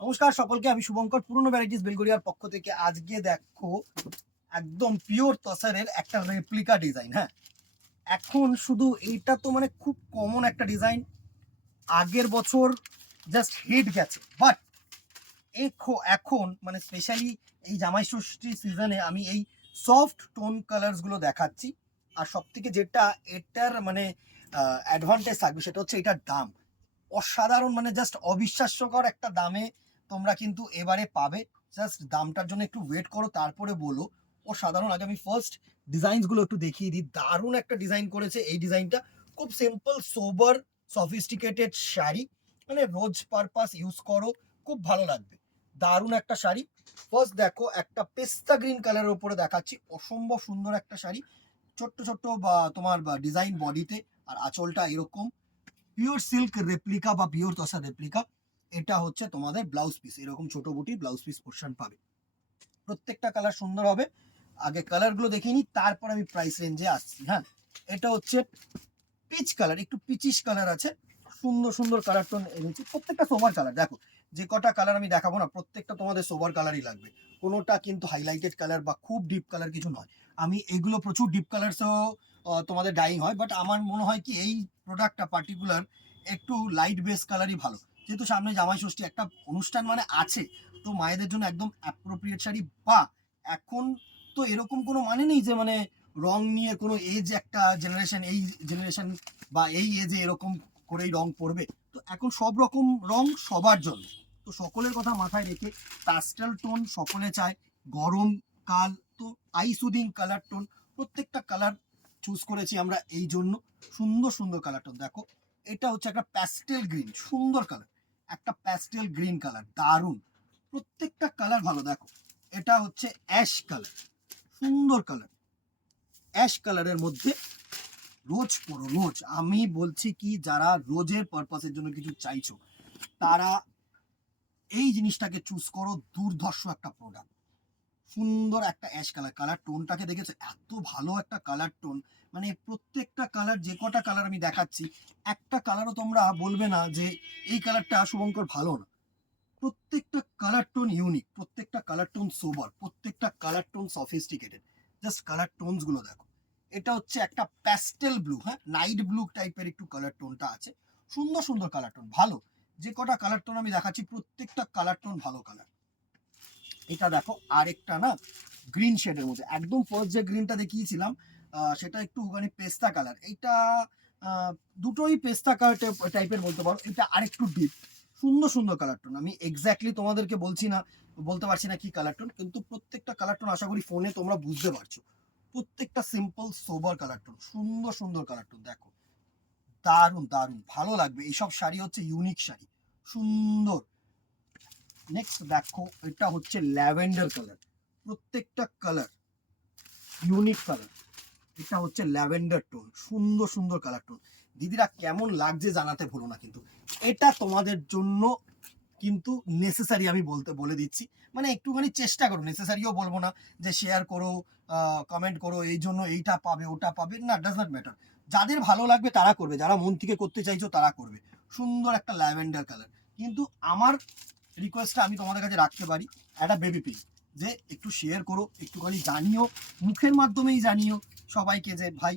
নমস্কার সকলকে, আমি শুভঙ্কর পুরনো ভ্যারাইটিস বেলগড়িয়ার পক্ষ থেকে। আজকে দেখো একদম পিওর তসারের একটা রেপ্লিকা ডিজাইন। হ্যাঁ, এখন শুধু এইটা তো মানে খুব কমন একটা ডিজাইন, আগের বছর জাস্ট হিট গেছে, বাট এখন মানে স্পেশালি এই জামাই ষষ্ঠী সিজনে আমি এই সফট টোন কালারসগুলো দেখাচ্ছি। আর সব থেকে যেটা এটার মানে অ্যাডভান্টেজ থাকবে সেটা হচ্ছে এটার দাম অসাধারণ, মানে জাস্ট অবিশ্বাস্যকর একটা দামে তোমরা কিন্তু এবারে পাবে। জাস্ট দামটার জন্য একটু ওয়েট করো, তারপরে বলো। অসাধারণ। আগে আমি ফার্স্ট ডিজাইনসগুলো একটু দেখিয়ে দিই। দারুণ একটা ডিজাইন করেছে এই ডিজাইনটা। খুব সিম্পল সোবার সফিস্টিকেটেড শাড়ি, মানে রোজ পারপাস ইউজ করো, খুব ভালো লাগবে। দারুণ একটা শাড়ি। ফার্স্ট দেখো একটা পেস্তা গ্রিন কালারের উপরে দেখাচ্ছি, অসম্ভব সুন্দর একটা শাড়ি। ছোট্ট ছোট্ট বা তোমার ডিজাইন বডিতে, আর আঁচলটা এরকম পিওর সিল্ক রেপ্লিকা বা পিওর তসা রেপ্লিকা। এটা হচ্ছে তোমাদের ব্লাউজ পিস, এরকম ছোট বুটি ব্লাউজ পিস পোর্শন পাবে। প্রত্যেকটা কালার সুন্দর হবে। আগে কালারগুলো দেখে নিই, তারপর আমি প্রাইস রেঞ্জে আসছি। হ্যাঁ, এটা হচ্ছে পিচ কালার, একটু পিচিশ কালার আছে। সুন্দর সুন্দর কালার টোন এনেছি, প্রত্যেকটা সোবার কালার। দেখো যে কটা কালার আমি দেখাবো না, প্রত্যেকটা তোমাদের সোবার কালারই লাগবে। কোনোটা কিন্তু হাইলাইটেড কালার বা খুব ডিপ কালার কিছু নয়। আমি এগুলো প্রচুর ডিপ কালারসও তোমাদের ডাইং হয়, বাট আমার মনে হয় কি এই প্রোডাক্টটা পার্টিকুলার একটু লাইট বেস কালারই ভালো। যেহেতু সামনে জামাই ষষ্ঠী একটা অনুষ্ঠান মানে আছে, তো মায়েদের জন্য একদম অ্যাপ্রোপ্রিয়েট শাড়ি। বা এখন তো এরকম কোনো মানে নেই যে মানে রং নিয়ে কোনো এজ, একটা জেনারেশন এই জেনারেশন বা এই এজে এরকম করেই রং পড়বে। তো এখন সব রকম রং সবার জন্য, তো সকলের কথা মাথায় রেখে প্যাস্টেল টোন সকলে চায়। গরম কাল তো আইসুদিং কালার টোন, প্রত্যেকটা কালার চুজ করেছি আমরা এই জন্য। সুন্দর সুন্দর কালার টোন দেখো। এটা হচ্ছে একটা প্যাস্টেল গ্রিন, সুন্দর কালার, একটা প্যাস্টেল গ্রিন কালার, দারুণ। প্রত্যেকটা কালার ভালো। দেখো এটা হচ্ছে অ্যাশ কালার, সুন্দর কালার। অ্যাশ কালারের মধ্যে রোজ পরো, রোজ। আমি বলছি কি, যারা রোজের পারপাসের জন্য কিছু চাইছো তারা এই জিনিসটাকে চুজ করো। দুর্ধর্ষ একটা প্রোডাক্ট, সুন্দর একটা অ্যাশ কালার। কালার টোনটাকে দেখেছো, এত ভালো একটা কালার টোন। মানে প্রত্যেকটা কালার, যে কটা কালার আমি দেখাচ্ছি, একটা কালারও তোমরা বলবে না যে এই কালারটা শুভঙ্কর ভালো না। প্রত্যেকটা কালার টোন ইউনিক, প্রত্যেকটা কালার টোন সোবার, প্রত্যেকটা colour tone sophisticated. Just colour tones গুলো দেখো। এটা হচ্ছে একটা প্যাস্টেল ব্লু, হ্যাঁ নাইট ব্লু টাইপের একটু কালার টোনটা আছে। সুন্দর সুন্দর কালার টোন ভালো। যে কটা কালার টোন আমি দেখাচ্ছি প্রত্যেকটা কালার টোন ভালো কালার। এটা দেখো আরেকটা না গ্রিন শেডের মধ্যে, একদম ফার্স্ট যে গ্রিনটা দেখিয়েছিলাম সেটা একটু মানে পেস্তা কালার। এইটা আহ, দুটোই পেস্তা কালার টাইপের বলতে পারো। এটা আরেকটু ডিপ। সুন্দর সুন্দর কালার টোন। আমি এক্স্যাক্টলি তোমাদেরকে বলছি না, বলতে পারছি না কি কালার টোন, কিন্তু প্রত্যেকটা কালার টোন আশা করি ফোনে তোমরা বুঝতে পারছো। প্রত্যেকটা সিম্পল সোবার কালার টোন, সুন্দর সুন্দর কালার টোন দেখো। দারুণ দারুণ ভালো লাগবে। এইসব শাড়ি হচ্ছে ইউনিক শাড়ি, সুন্দর। নেক্সট দেখো এটা হচ্ছে ল্যাভেন্ডার কালার, প্রত্যেকটা কালার ইউনিক কালার। এটা হচ্ছে ল্যাভেন্ডার টোন, সুন্দর সুন্দর কালার টোন। দিদিরা কেমন লাগছে জানাতে ভুলো না কিন্তু। এটা তোমাদের জন্য কিন্তু নেসেসারি, আমি বলে দিচ্ছি। মানে একটুখানি চেষ্টা করো, নেসেসারিও বলবো না যে শেয়ার করো, কমেন্ট করো এই জন্য এইটা পাবে ওটা পাবে না, ডাজ নট ম্যাটার। যাদের ভালো লাগবে তারা করবে, যারা মন থেকে করতে চাইছো তারা করবে। সুন্দর একটা ল্যাভেন্ডার কালার। কিন্তু আমার রিকোয়েস্টটা আমি তোমাদের কাছে রাখতে পারি, একটা বেবি পিঙ্ক, যে একটু শেয়ার করো, একটুখানি জানিও, মুখের মাধ্যমেই জানিও সবাইকে যে ভাই,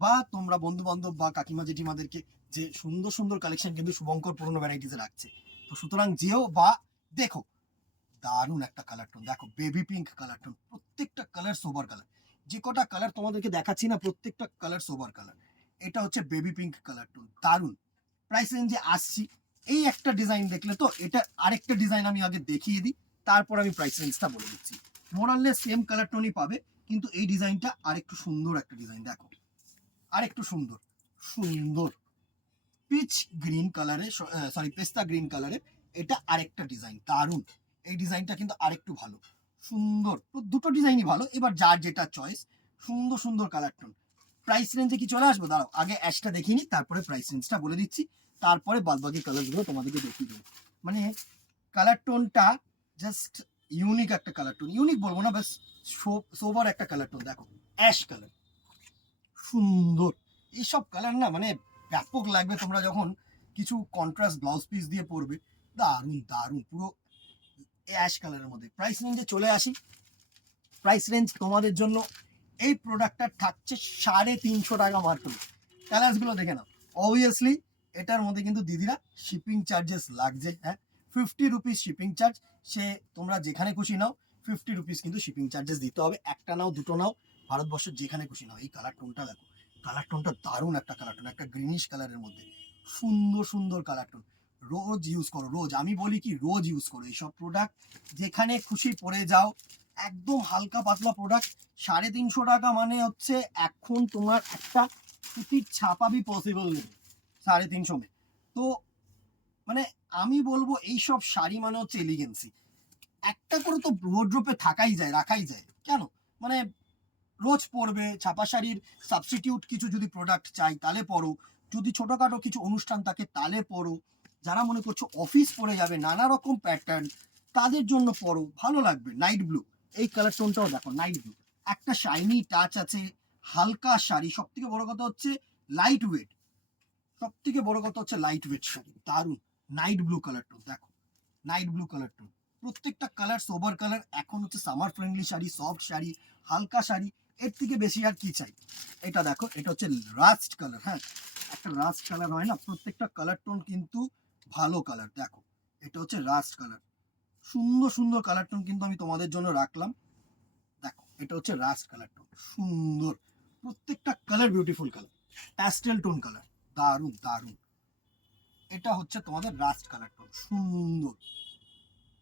বা তোমরা বন্ধু বান্ধব বা কাকিমা জেঠিমাদেরকে, যে সুন্দর সুন্দর কালেকশন কিন্তু শুভঙ্কর পুরনো ভ্যারাইটিসে রাখছে। তো সুতরাং যেও বা দেখো। দারুণ একটা কালার টোন দেখো, বেবি পিঙ্ক কালার টোন, প্রত্যেকটা কালার সোবার কালার। যে কটা কালার তোমাদেরকে দেখাচ্ছি না, প্রত্যেকটা কালার সোবার কালার। এটা হচ্ছে বেবি পিঙ্ক কালার টোন, দারুণ। প্রাইস রেঞ্জে আসছি। এই একটা ডিজাইন দেখলে তো, এটা আরেকটা ডিজাইন আমি আগে দেখিয়ে দিই, তারপর আমি প্রাইস রেঞ্জটা বলে দিচ্ছি। মোরাললেস সেম কালার টোনই পাবে, কিন্তু এই ডিজাইনটা আরেকটু সুন্দর একটা ডিজাইন দেখো, আরেকটু সুন্দর। সুন্দর পিচ গ্রিন কালারে, সরি পেস্তা গ্রিন কালারে। এটা আরেকটা ডিজাইন, দারুণ। এই ডিজাইনটা কিন্তু আরেকটু ভালো, সুন্দর। তো দুটো ডিজাইনই ভালো, এবার যার যেটা চয়েস। সুন্দর সুন্দর কালার টোন। প্রাইস রেঞ্জে কি চলে আসবো, দাঁড়াও আগে অ্যাশটা দেখিনি, তারপরে প্রাইস রেঞ্জটা বলে দিচ্ছি। তারপরে বাদবাকি কালারগুলো তোমাদেরকে দেখিয়ে দেবো। মানে কালার টোনটা জাস্ট ইউনিক একটা কালার টোন, ইউনিক বলবো না, বাস সোবার একটা কালার টোন দেখো। অ্যাশ কালার, সুন্দর। এইসব কালার না মানে ব্যাপক লাগবে তোমরা যখন কিছু কন্ট্রাস্ট ব্লাউজ পিস দিয়ে পরবে। দারুণ দারুণ, পুরো অ্যাশ কালারের মধ্যে। প্রাইস রেঞ্জে চলে আসি, প্রাইস রেঞ্জ তোমাদের জন্য এই প্রোডাক্টটা থাকছে 350 টাকা মাত্র। কালার্সগুলো দেখে নাও। অবভিয়াসলি এটার মধ্যে কিন্তু দিদিরা শিপিং চার্জেস লাগছে, হ্যাঁ 50 রুপিস শিপিং চার্জ। সে তোমরা যেখানে খুশি নাও 50 রুপিস কিন্তু শিপিং চার্জেস দিতে হবে। একটা নাও দুটো নাও, ভারতবর্ষের যেখানে খুশি নাও। এই কালার টোনটা দেখো, কালার টোনটা দারুণ একটা কালার টোন, একটা গ্রিনিশ কালারের মধ্যে সুন্দর সুন্দর কালার টোন। রোজ ইউজ করো, রোজ, আমি বলি কি রোজ ইউজ করো এইসব প্রোডাক্ট, যেখানে খুশি পরে যাও। একদম হালকা পাতলা প্রোডাক্ট। 350 টাকা মানে হচ্ছে এখন তোমার একটা সুতির ছাপা বি পসিবল নেই 350 মে। তো মানে আমি বলবো এইসব শাড়ি মানে হচ্ছে এলিগেন্সি। একটা করে তো ওয়ার্ড্রোপে থাকাই যায়, রাখাই যায়, কেন? মানে রোজ পরবে ছাপা শাড়ির সাবস্টিটিউট কিছু যদি প্রোডাক্ট চাই তাহলে পরো, যদি ছোটখাটো কিছু অনুষ্ঠান থাকে তাহলে পরো, যারা মনে করছো অফিস পরে যাবে নানা রকম প্যাটার্ন তাদের জন্য পরো, ভালো লাগবে। নাইট ব্লু, এই কালার টোনটাও দেখো, নাইট ব্লু, একটা শাইনি টাচ আছে, হালকা শাড়ি, সব থেকে বড় কথা হচ্ছে লাইট ওয়েট, সব থেকে বড় কথা হচ্ছে লাইট ওয়েট শাড়ি, দারুন। নাইট ব্লু কালার টোন দেখো, নাইট ব্লু কালার টোন, প্রত্যেকটা কালার সোবার কালার। এখন হচ্ছে summer friendly sari, soft sari, হালকা শাড়ি, এর থেকে বেশি আর কি চাই। এটা দেখো, এটা হচ্ছে রাস্ট কালার, হ্যাঁ একটা রাস্ট কালার হয় না, প্রত্যেকটা কালার টোন কিন্তু ভালো কালার। দেখো এটা হচ্ছে রাস্ট কালার, সুন্দর সুন্দর কালার টোন কিন্তু আমি তোমাদের জন্য রাখলাম। দেখো এটা হচ্ছে রাস্ট কালার টোন, সুন্দর, প্রত্যেকটা colour beautiful colour, pastel tone colour, দারুন দারুন। এটা হচ্ছে তোমাদের রাস্ট কালার টোন, সুন্দর।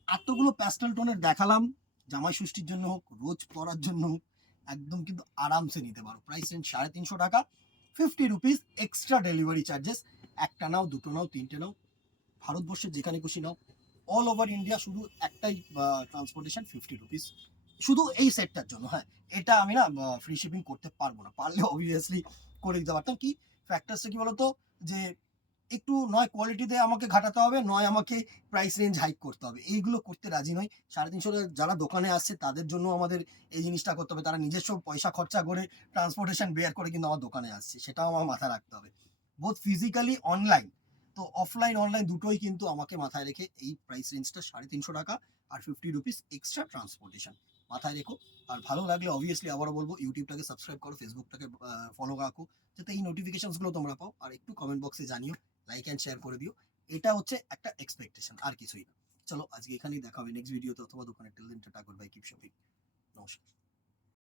এতগুলো প্যাস্টেল টোনের দেখালাম, জামাই ষষ্ঠীর জন্য হোক, রোজ পরার জন্য হোক, একদম কিন্তু আরামসে নিতে পারো। প্রাইস রেঞ্জ 350 টাকা, 50 রুপিস এক্সট্রা ডেলিভারি চার্জেস। একটা নাও দুটো নাও তিনটে নাও, ভারতবর্ষের যেখানে খুশি নাও, অল ওভার ইন্ডিয়া শুধু একটাই ট্রান্সপোর্টেশন 50 রুপিস, শুধু এই সেটটার জন্য। হ্যাঁ এটা আমি না ফ্রি শিপিং করতে পারবো না, পারলে অবভিয়াসলি করে দিতে পারতাম। কি ফ্যাক্টরসটা কি বলতো, যে একটু নয় কোয়ালিটিতে আমাকে ঘাটাতে হবে, নয় আমাকে প্রাইস রেঞ্জ হাইক করতে হবে, এইগুলো করতে রাজি নই। 350 যারা দোকানে আসছে তাদের জন্য আমাদের এই জিনিসটা করতে হবে, তারা নিজস্ব পয়সা খরচা করে ট্রান্সপোর্টেশন বেয়ার করে কিন্তু আমার দোকানে আসছে, সেটাও আমার মাথায় রাখতে হবে। বোথ ফিজিক্যালি অনলাইন, তো অফলাইন অনলাইন দুটোই কিন্তু আমাকে মাথায় রেখে এই প্রাইস রেঞ্জটা 350 টাকা আর 50 রুপিস এক্সট্রা ট্রান্সপোর্টেশন মাথায় রেখো। আর ভালো লাগলে অবভিয়াসলি আবারও বলবো ইউটিউবটাকে সাবস্ক্রাইব করো, ফেসবুকটাকে ফলো রাখো, যাতে এই নোটিফিকেশনসগুলো তোমরা পাও। আর একটু কমেন্ট বক্সে জানিও, লাইক অ্যান্ড শেয়ার করে দিও। এটা হচ্ছে একটা এক্সপেকটেশন, আর কিছুই না। চলো আজকে এখানেই দেখা হবে নেক্সট ভিডিওতে অথবা দোকানে। Till then tata, good bye, keep shopping, নমস্কার।